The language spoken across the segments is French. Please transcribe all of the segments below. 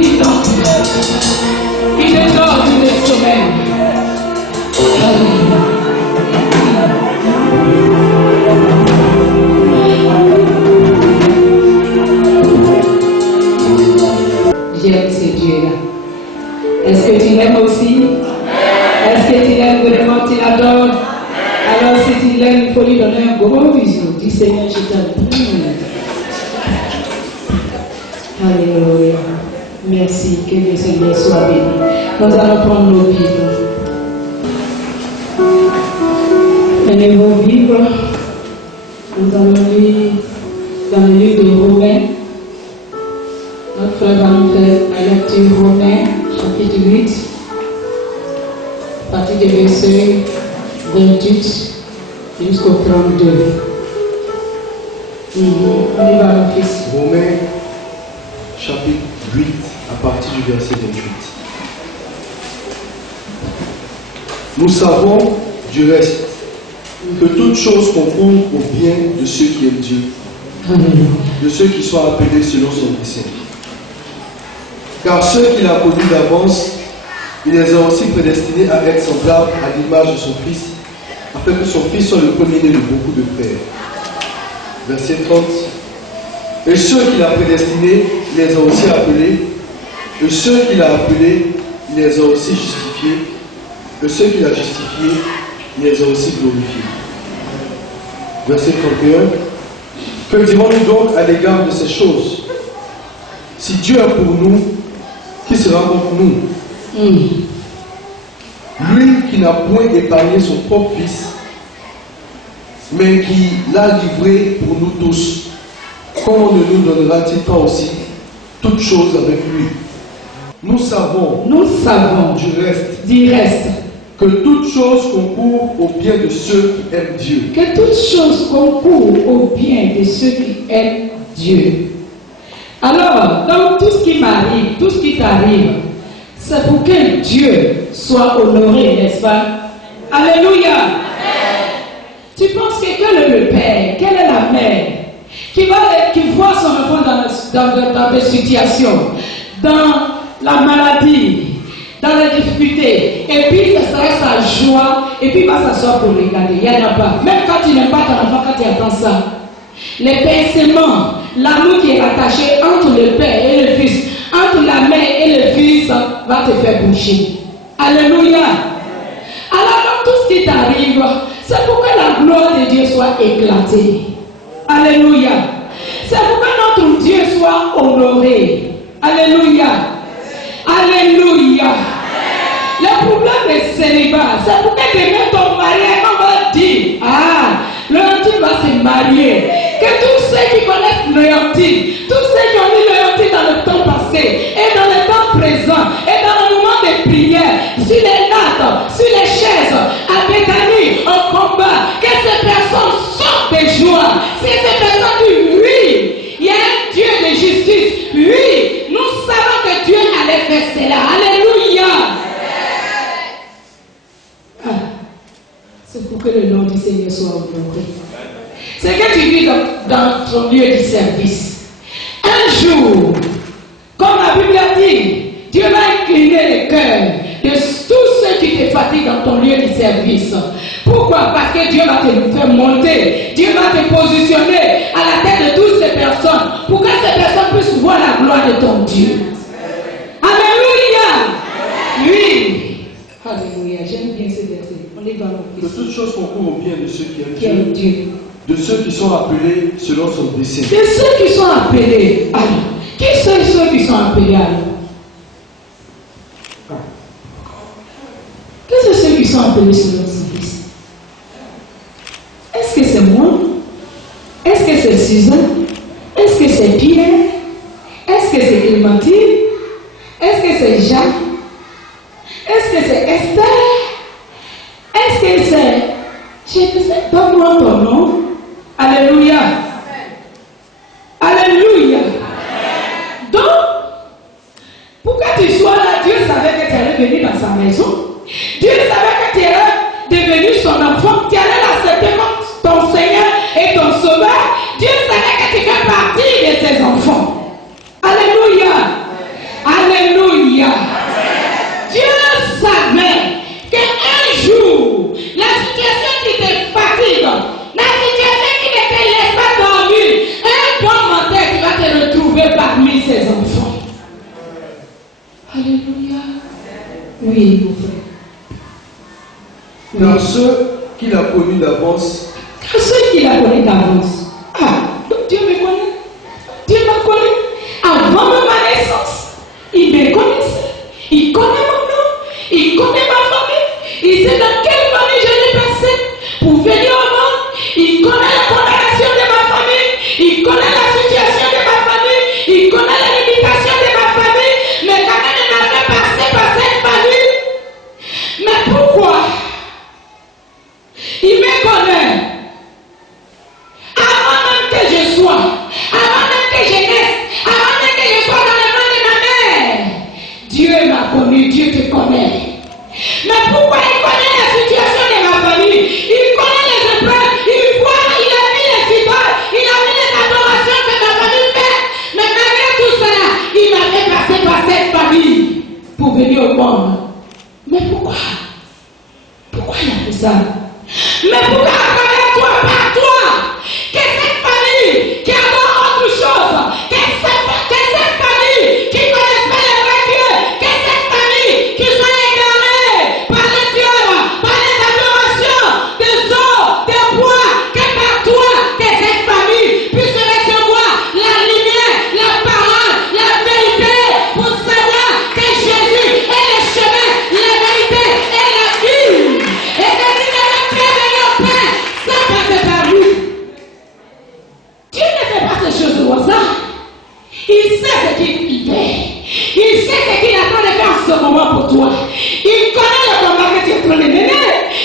Il dort. Il ne dort ni ne sommeille. J'aime ce Dieu-là. Est-ce que tu l'aimes aussi? Est-ce que tu l'aimes vraiment? Tu l'adores? Alors si tu l'aimes, il faut lui donner un gros bisou. Dis Seigneur, je t'aime. Alléluia. Merci, que le Seigneur soit béni. Nous allons prendre nos Bibles. Prenez vos Bibles. Nous allons lire dans le livre de Romains. Notre frère va nous faire la lecture Romains, chapitre 8, à partir du verset 28 jusqu'au 32. On y va, mon fils. Romains, chapitre 8, à partir du verset 28. Nous savons du reste que toute chose concourt au bien de ceux qui aiment Dieu, de ceux qui sont appelés selon son dessein. Car ceux qu'il a connus d'avance, il les a aussi prédestinés à être semblables à l'image de son Fils, afin que son Fils soit le premier-né de beaucoup de frères. Verset 30. Et ceux qu'il a prédestinés, il les a aussi appelés. Et ceux qu'il a appelés, il les a aussi justifiés. Et ceux qu'il a justifiés, il les a aussi glorifiés. Verset 31. Que dirons-nous donc à l'égard de ces choses? Si Dieu est pour nous, qui sera contre nous? Lui qui n'a point épargné son propre Fils, mais qui l'a livré pour nous tous, comment ne nous donnera-t-il pas aussi toutes choses avec lui? Nous savons du reste que toutes choses concourent au bien de ceux qui aiment Dieu. Que toutes choses concourent au bien de ceux qui aiment Dieu. Alors, dans tout ce qui m'arrive, tout ce qui t'arrive, c'est pour que Dieu soit honoré, n'est-ce pas? Alléluia! Tu penses que quel est le père, quelle est la mère qui voit son enfant dans des situations, dans la maladie, dans les difficultés, et puis ça sera sa joie, et puis il va s'asseoir pour regarder. Il n'y en a pas. Même quand tu n'aimes pas ton enfant, quand tu attends ça, les pincements, l'amour qui est attaché entre le père et le fils, entre la mère et le fils, va te faire bouger. Alléluia. Alors dans tout ce qui t'arrive, c'est pour que la gloire de Dieu soit éclatée. Alléluia. C'est pour que notre Dieu soit honoré. Alléluia. Alléluia. Le problème de célibat, c'est pour que demain ton mariage, on va dire, Léontine va se marier. Que tous ceux qui connaissent Léontine, tous ceux qui ont eu Léontine dans le temps passé, et dans le temps présent, et dans le moment de prière, sur les nattes, sur les chaises, à Bethanie, au combat, que ces personnes sortent de joie. Si ces personnes disent oui, il y a un Dieu de justice, oui, nous savons que Dieu allait faire cela. Alléluia. C'est pour que le nom du Seigneur soit honoré. C'est que tu vis dans ton lieu de service. Un jour, comme la Bible dit, Dieu va incliner le cœur de tous ceux qui te fatiguent dans ton lieu de service. Pourquoi? Parce que Dieu va te faire monter. Dieu va te positionner à la tête de toutes ces personnes pour que ces personnes puissent voir la gloire de ton Dieu. Alléluia. Oui. Alléluia. J'aime bien ce verset. On est dans le Que toutes choses concourent au bien de ceux qui aiment Dieu. De ceux qui sont appelés selon son dessein. De ceux qui sont appelés. Alors, qui sont ceux qui sont appelés alors? Qui sont ceux qui sont appelés selon son dessein? Est-ce que c'est moi? Est-ce que c'est Suzanne? Est-ce que c'est Pierre? Est-ce que c'est Clémentine? Est-ce que c'est Jacques? Est-ce que c'est Esther? Est-ce que c'est... Je sais pas moi ton nom. Alléluia. Alléluia. Donc, pour que tu sois là, Dieu savait que tu allais venir dans sa maison. Dieu savait que tu allais devenir son enfant. Tu allais l'accepter comme ton Seigneur et ton Sauveur. Dieu savait que tu fais partie de ses enfants. Alléluia. Alléluia. Alléluia. Oui, mon frère. Car ceux qu'il a connus d'avance, Car ceux qu'il a connus d'avance. Ah, Dieu me connaît. Dieu m'a connu. Avant même ma naissance, il me connaissait. Il connaît mon nom. Il connaît ma famille. Il sait dans quelle famille je l'ai passé pour venir au monde. Il connaît la condamnation de ma famille. Il connaît la situation de ma famille. Il connaît la limitation de ma famille. Mais quand même, il m'avait passé par cette famille. Mais pourquoi? Il me connaît. Avant même que je sois, avant même que je naisse, avant même que je sois dans le ventre de ma mère, Dieu m'a connu, Dieu te connaît. Mais pourquoi il connaît la situation de ma famille? Il connaît les épreuves, il voit, il a mis les fibres, il a mis les adorations que ma famille fait. Mais malgré tout cela, il m'avait passé par cette famille pour venir au monde. Mais pourquoi? Pourquoi il a fait ça? Mais pourquoi toi, par toi, que cette famille qui adore autre chose, que cette famille qui connaît pas le vrai Dieu, que cette famille qui soit égarée par les dieux, par les adorations, des eaux, des bois, que par toi, que cette famille puisse recevoir la lumière, la parole, la vérité, pour savoir que Jésus est le chemin, la vérité et la vie. Et que si vous êtes bien venu au Père, ça passe par lui. Dieu ne fait pas ces choses au hasard. Il sait ce qu'il fait. Il sait ce qu'il est en train de faire en ce moment pour toi. Il connaît le combat que tu es en train de mener.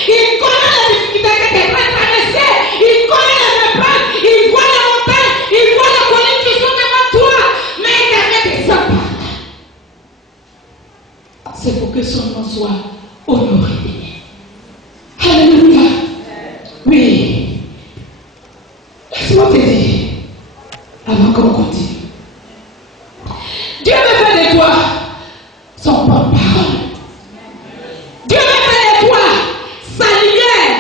Il connaît la difficulté que tu es en train de traverser. Il connaît les épreuves. Il voit les montagnes. Il voit les collines qui sont devant toi. Mais il t'a fait des apports. C'est pour que son nom soit honoré. Alléluia. Oui. Laisse-moi te dire, avant qu'on continue. Dieu me fait de toi son porte-parole. Dieu me fait de toi sa lumière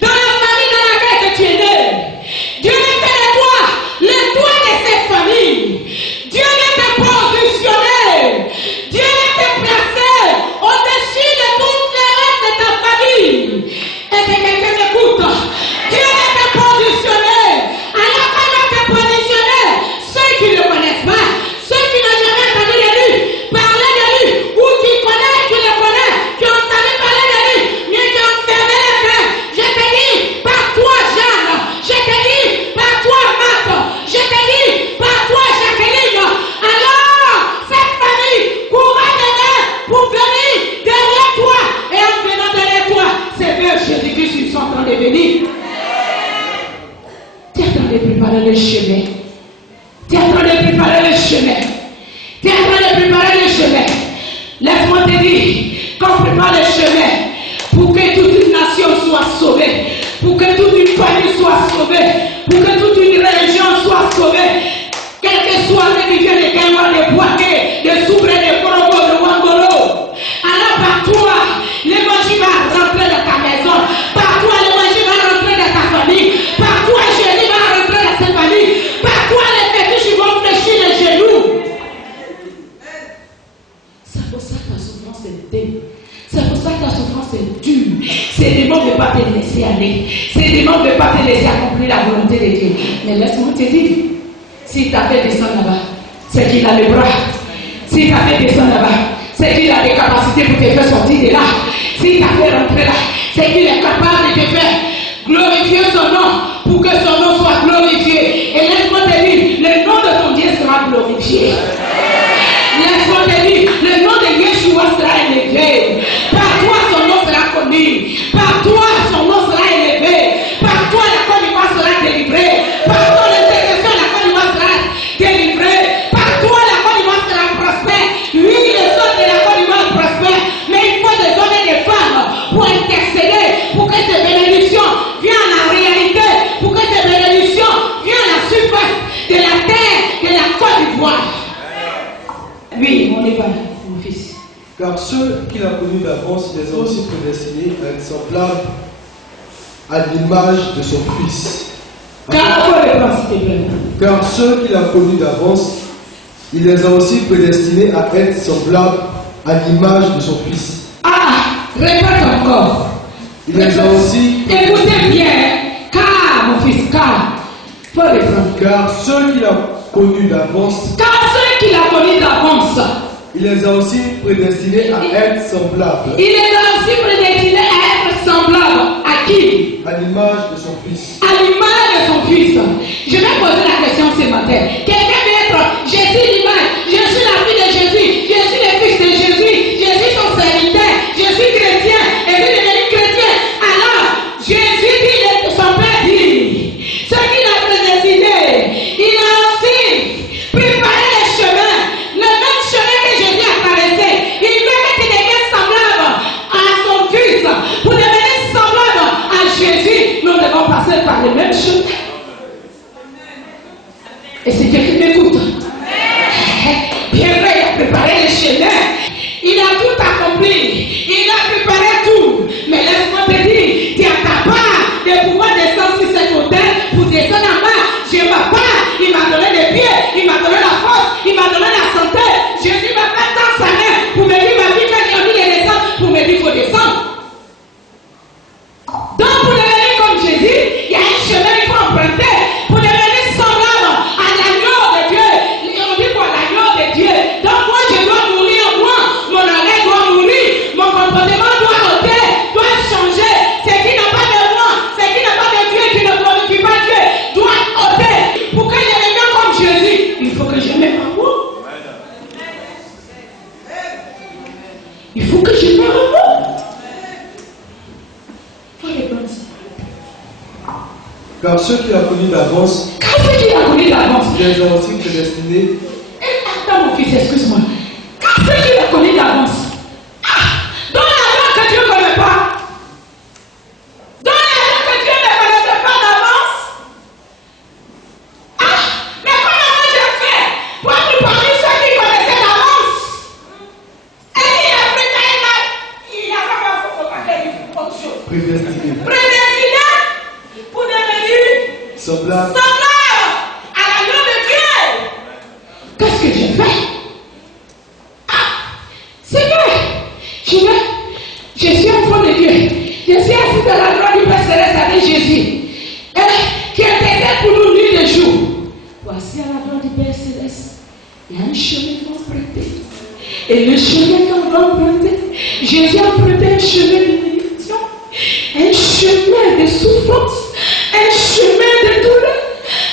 dans la famille dans laquelle tu es né. Dieu me fait de toi le toit de cette famille. Dieu me fait positionner. Dieu me fait placer au-dessus de toutes les rêves de ta famille. Et que quelqu'un m'écoute. Dieu me fait positionner. Alors comment te positionner? Ceux qui ne le connaissent pas, ceux qui n'ont jamais entendu de lui, parler de lui, ou qui connaissent, qui le connaissent, qui ont entendu parler de lui, mais qui ont fermé les yeux. Je te dis, par toi, Jeanne. Je te dis, par toi, Marc. Je te dis, par toi, Jacqueline. Alors, cette famille courra derrière pour venir derrière toi. Et en venant derrière toi, c'est vers Jésus-Christ qu'ils sont en train de venir. Tu es en train de préparer le chemin. Tu es en train de préparer le chemin. Tu es en train de préparer le chemin. Laisse-moi te dire qu'on prépare le chemin pour que toute une nation soit sauvée, pour que toute une famille soit sauvée, pour que toute une religion soit sauvée. Quel que soit ce qui vient de Gaïwa, de Boaké, de Soubré, de Korobo, de Wangolo. Alors par toi, l'évangile va rentrer dans ta maison. Par toi, l'évangile va rentrer dans ta famille. Par toi, Jésus va rentrer dans cette famille. Par toi, les fétiches vont fléchir les genoux. C'est pour ça que ta souffrance est dure. C'est pour ça que ta souffrance est dure. C'est des mots de ne pas te laisser aller. C'est des mots de ne pas te laisser accomplir la volonté de Dieu. Mais laisse-moi te dire, si tu as fait descendre là-bas, c'est qu'il a le bras. Si tu as fait descendre là-bas, c'est qu'il a des capacités pour te faire sortir de là. Si tu as fait rentrer là, c'est qu'il est capable de te faire glorifier son nom pour que son nom soit glorifié. Et laisse-moi te dire, le nom de ton Dieu sera glorifié. Laisse-moi te dire, le nom de Yeshua sera élevé. Par toi, son nom sera connu. Par toi, son nom sera élevé. Par toi, la Côte d'Ivoire sera délivrée. Par toi, l'intercession de la Côte d'Ivoire sera délivrée. Par toi, la Côte d'Ivoire sera prospère. Oui, les autres de la Côte d'Ivoire prospèrent. Mais il faut te donner des femmes pour intercéder, pour que ces bénédictions viennent en réalité, pour que ces bénédictions viennent à la surface de la terre de la Côte d'Ivoire. Oui, on est pas là, mon fils. Car ceux qu'il a connus d'avance les ont aussi prédestinés à être semblables à l'image de son Fils. Car ceux qu'il a connus d'avance Il les a aussi prédestinés à être semblables à l'image de son Fils. Répète encore. Il les a aussi... Écoutez bien, car, mon fils, car. Faut répondre. Car ceux qu'il a connus d'avance... Car ceux qu'il a connus d'avance... Il les a aussi prédestinés à être semblables. Il les a aussi prédestinés à être semblables. À qui? À l'image de son Fils. À l'image de son Fils. Je vais poser la question ce matin. Quelqu'un veut être Jésus l'image. Je suis la fille de Jésus. Je suis le fils de Jésus. Je suis son serviteur. Je suis chrétien. Et puis devenu chrétien. Alors, Jésus dit, son Père dit, ce qu'il a prédestiné, il a aussi préparé le chemin. Le même chemin que Jésus a traversé. Il veut que tu deviennes semblable à son Fils. Pour devenir semblable à Jésus, nous devons passer par le même chemin. Et c'est quelqu'un qui m'écoute. Bien vrai, il a préparé le chemin. Il a tout accompli. Il a préparé tout. Mais laisse-moi te dire, tu n'as pas de pouvoir descendre sur cet hôtel pour descendre en bas. Je ne vais pas. Il m'a donné les pieds. Il m'a donné la force. Il m'a donné la santé. Jésus m'a fait dans sa main pour me dire, ma vie, quand j'ai envie de descendre, pour me dire qu'il faut descendre. Donc, pour devenir comme Jésus, il y a un chemin qu'il faut emprunter pour devenir semblable à l'agneau de Dieu. On dit quoi, l'agneau de Dieu. Donc, moi, je dois mourir, moi. Mon oreille doit mourir. Mon comportement doit ôter, doit changer. Ce qui n'a pas de moi, ce qui n'a pas de Dieu, qui ne glorifie pas Dieu, doit ôter. Pour que je devienne comme Jésus, il faut que je m'aime en moi. Il faut que je m'aime en moi. Car ceux qu'il a connus d'avance, il les a aussi prédestinés. Attends mon fils, excuse-moi. Car ceux qu'il a connus d'avance. Dans la loi que Dieu ne connaît pas. Dans la loi que Dieu ne connaissait pas d'avance. Mais comment moi j'ai fait pour préparer ceux qui connaissaient d'avance? Et il a préparé, il a fait autre chose. Prédestinés. Pour devenir Semblable à l'agneau de Dieu. Qu'est-ce que j'ai fait? C'est vrai. Je suis enfant de Dieu. Je suis assis dans la gloire du Père Céleste avec Jésus. Qui était pour nous nuit et jour. Voici à la gloire du Père Céleste. Il y a un chemin qu'on emprunter. Et le chemin qu'on va emprunter, Jésus a emprunté un chemin d'humiliation, un chemin de souffrance, un chemin de douleur,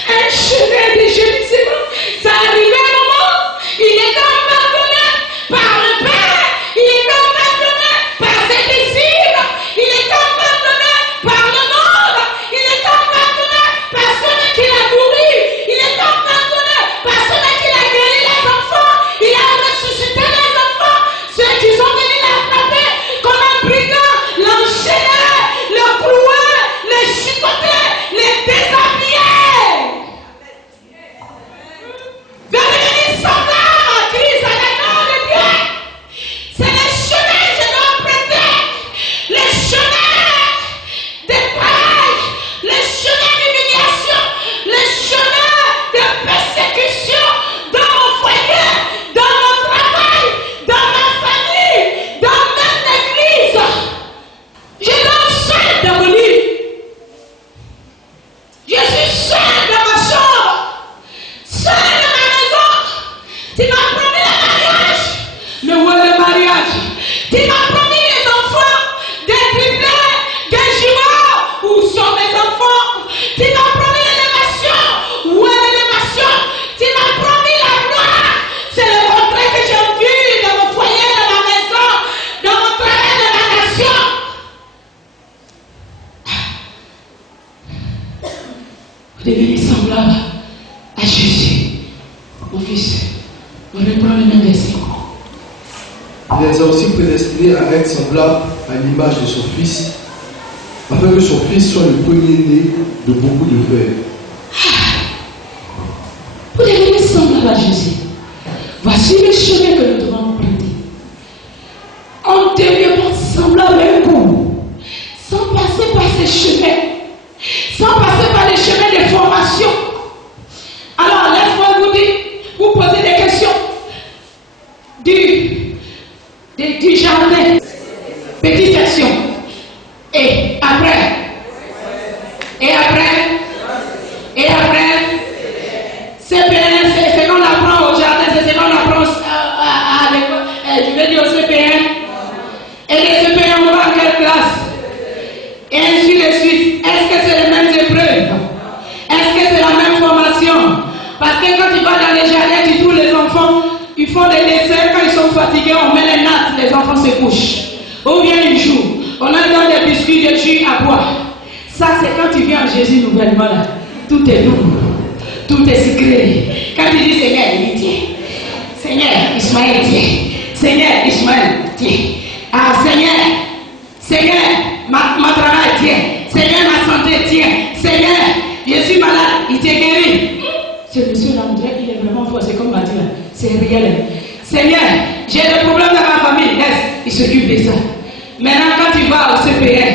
un chemin de gémissement. Ça arrivait à un moment, il était abandonné par le Père, il était abandonné par ses disciples, il était abandonné par le monde, il était abandonné par celui qui l'a nourri, il était abandonné par celui qui l'a guéri les enfants, il a ressuscité les enfants, ceux qui sont venus l'attraper comme un brigand, l'enchaîner, le clouer, le chicoter, les déshabiller. Devenir semblable à Christ, à l'agneau de Dieu. C'est le chemin que je dois emprunter. Le chemin de paille, le chemin d'humiliation, le chemin de persécution dans mon foyer, dans mon travail, dans ma famille, dans même l'église. Je dors seul dans mon lit. Je suis seul dans ma chambre, seul dans ma maison. Tu m'as promis le mariage, le mariage. Tu m'as promis les enfants, des triplés, des jumeaux. Où sont mes enfants? Tu m'as promis l'élévation. Où est l'élévation? Tu m'as promis la gloire. C'est le contraire que j'ai vu dans mon foyer, dans ma maison, dans mon travail de la nation. Vous devenez semblable à Jésus. Mon fils, on reprend le même verset. Il les a aussi prédestinés à être semblables à l'image de son Fils, afin que son Fils soit le premier-né de beaucoup de frères. Vous devenez semblable à Jésus. Voici le chemin que nous devons emprunter. En devenant semblable à un coup, sans passer par ces chemins, sans passer par les chemins de formation. Alors, laisse-moi vous dire, vous poser des questions. du jardin. Petite section. Et après. CPN, c'est ce qu'on apprend au jardin, c'est ce qu'on apprend à l'école. Je vais dire au CPN. Et les CPN, on va à quelle classe? Et ainsi de suite. Est-ce que c'est les mêmes épreuves? Est-ce que c'est la même formation? Parce que quand tu vas dans les jardins, tu trouves les enfants, ils font des dessins, quand ils sont fatigués, on met les nattes, les enfants se couchent. Ou bien ils jouent. On a dans des biscuits, des jus à boire. Ça, c'est quand tu viens à Jésus nouvellement là. Tout est doux. Tout est sucré. Quand tu dis Seigneur, il tient. Seigneur, Ismaël tient. Seigneur, Ismaël tient. Ah, Seigneur, ma travail tient. Seigneur, ma santé tient. Seigneur, je suis malade, il t'a guéri. Ce monsieur-là, on dirait qu'il est vraiment fort. C'est comme m'a dit là. C'est réel. Seigneur, j'ai des problèmes dans ma famille. Laisse, il s'occupe de ça. Maintenant, quand tu vas au CPN,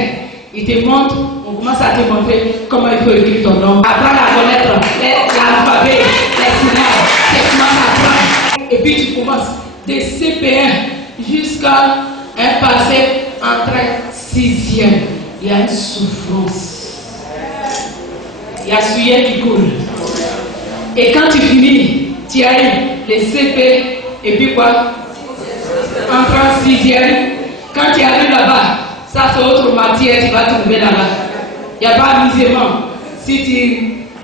il te montre, on commence à te montrer comment il faut écrire ton nom. Apprends à connaître l'alphabet, les syllabes, tu commences à apprendre. Et puis tu commences des CPN jusqu'à un passé entre 6e. Il y a une souffrance. Il y a sujet qui coule. Et quand tu finis, tu as eu les CP et puis quoi? Entre 6e. Quand tu arrives là-bas, ça c'est autre matière, tu vas trouver là-bas. Il n'y a pas d'amusement. Si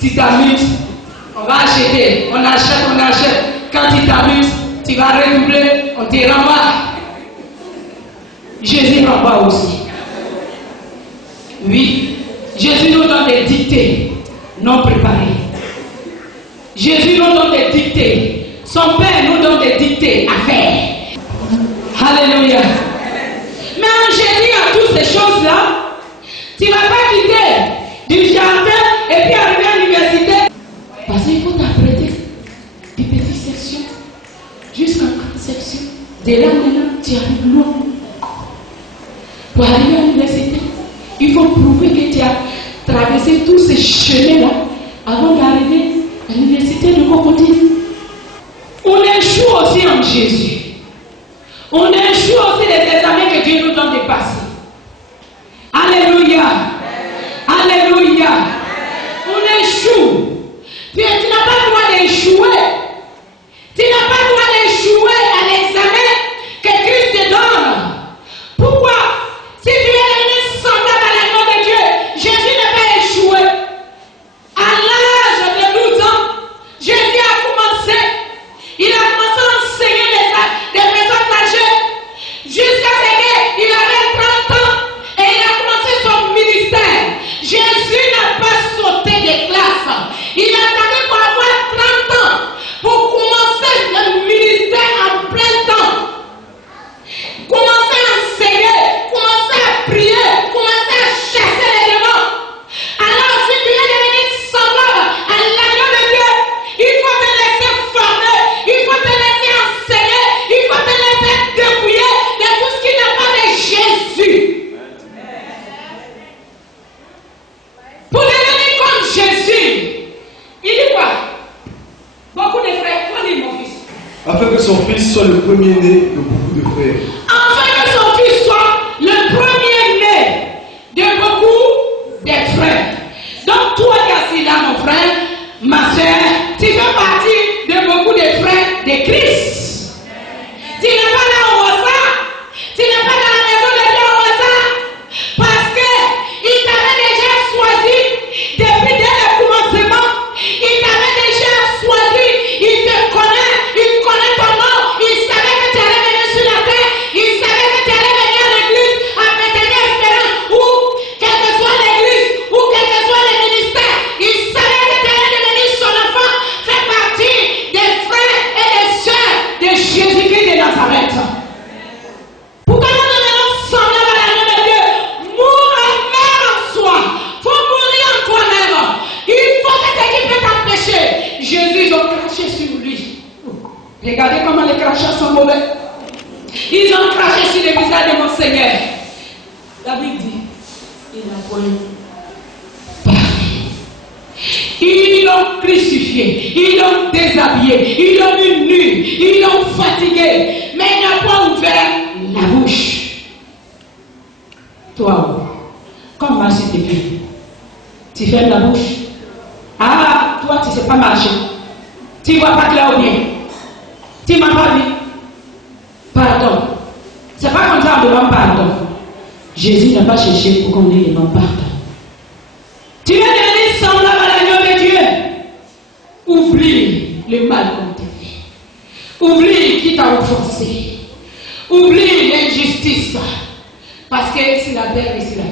tu t'amuses, on va acheter, on achète. Quand tu t'amuses, tu vas redoubler, on te renvoie. Jésus renvoie aussi. Oui, Jésus nous donne des dictées non préparées. Jésus nous donne des dictées. Son Père nous donne des dictées à faire. Alléluia. Mais en Jésus, à toutes ces choses-là, tu ne vas pas quitter du jardin et puis arriver à l'université. Parce qu'il faut t'apprêter des petites sections jusqu'à grande section. De là maintenant, tu arrives loin. Pour arriver à l'université, il faut prouver que tu as traversé tous ces chemins-là avant d'arriver à l'université de Cocodile. On échoue aussi en Jésus. On échoue aussi les examens que Dieu nous donne de passer. Alléluia. Alléluia. On échoue. Tu n'as pas le droit d'échouer. Tu n'as pas le droit d'échouer à l'examen que Christ te donne. Pourquoi? Si tu es semblable à la main de Dieu, Jésus n'a pas échoué. À l'âge de 12 ans, Jésus a commencé. Il a commencé à enseigner des personnes âgées jusqu'à ce qu'il avait 30 ans et il a commencé son ministère. Jésus n'a pas sauté des classes. Il a attendu pour avoir 30 ans pour commencer le ministère en plein temps. Commencer à enseigner, commencer à prier, commencer à chasser les démons. Alors si tu veux devenir semblable à l'agneau de Dieu, il faut te laisser former, il faut te laisser enseigner, il faut te laisser dépouiller de tout ce qui n'est pas de Jésus. Pour devenir comme Jésus, il dit quoi? Beaucoup de frères, quoi dit mon fils? Afin que son fils soit le premier-né de beaucoup de frères. Afin que son fils soit le premier-né de beaucoup de frères. Donc toi qui es assis là, mon frère, ma soeur, tu fais partie de beaucoup de frères de Christ. Tu n'es pas là au hasard. Tu n'es pas dans la maison de Dieu au hasard. Parce qu'il t'avait déjà choisi depuis dès le commencement. Il t'avait déjà choisi. Il te connaît. Il connaît ton nom. Il savait que tu allais venir sur la terre. Il savait que tu allais venir à l'église avec tes espérances. Ou quelle que soit l'église. Ou quel que soit le ministère. Il savait que tu allais devenir son enfant. Faire partie des frères et des sœurs de Jésus-Christ de Nazareth. Pourquoi nous devenons semblables à la main de Dieu? Meurs en soi. Il faut mourir en toi-même. Il faut que ce qui peut t'empêcher. Jésus, ils ont craché sur lui. Regardez comment les crachats sont mauvais. Ils ont craché sur le visage de mon Seigneur. La Bible dit, il a point parlé. Ils l'ont crucifié, ils l'ont déshabillé, ils l'ont mis nu, ils l'ont fatigué. ouvert la bouche. Toi, comme marcher tes pieds, tu fermes la bouche. Ah, toi, tu ne sais pas marcher. Tu ne vois pas clair ou bien. Tu m'as pas dit. Pardon. C'est pas comme ça on demande pardon. Jésus n'a pas cherché pour qu'on lui demande pardon. Tu veux devenir semblable à l'agneau de Dieu. Oublie le mal qu'on t'a fait. Oublie qui t'a offensé. Oublie l'injustice. Parce que c'est la terre ici, là.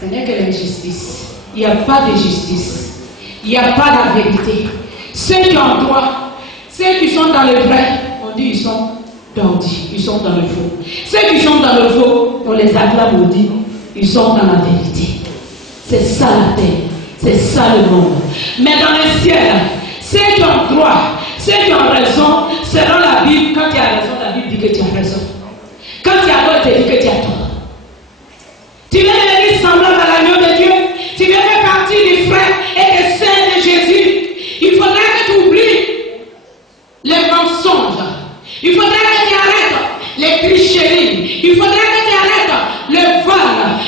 Ce n'est que l'injustice. Il n'y a pas de justice. Il n'y a pas de vérité. Ceux qui ont droit, ceux qui sont dans le vrai, on dit ils sont tordus, ils sont dans le faux. Ceux qui sont dans le faux, on les acclame, on dit ils sont dans la vérité. C'est ça la terre, c'est ça le monde. Mais dans le ciel, ceux qui ont droit, ceux qui ont raison, selon la Bible, quand tu as raison, la Bible dit que tu as raison. Quand tu as tort, elle dit que tu as tort. Tu veux devenir semblable à l'agneau de Dieu. Tu veux faire partie des frères et des sœurs de Jésus. Il faudrait que tu oublies les mensonges. Il faudrait que tu arrêtes les tricheries. Il faudrait que tu arrêtes le vol.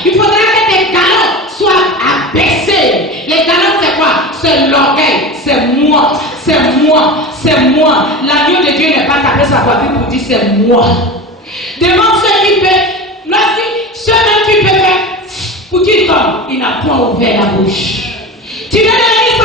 Il faudrait que tes galons soient abaissés. Les galons, c'est quoi? C'est l'orgueil. C'est moi. C'est moi. C'est moi. L'agneau de Dieu n'est pas tapé sa voiture pour dire c'est moi. Devant ceux qui peuvent, ceux même qui peuvent faire, pour qui tombe, il n'a point ouvert la bouche. Tu veux devenir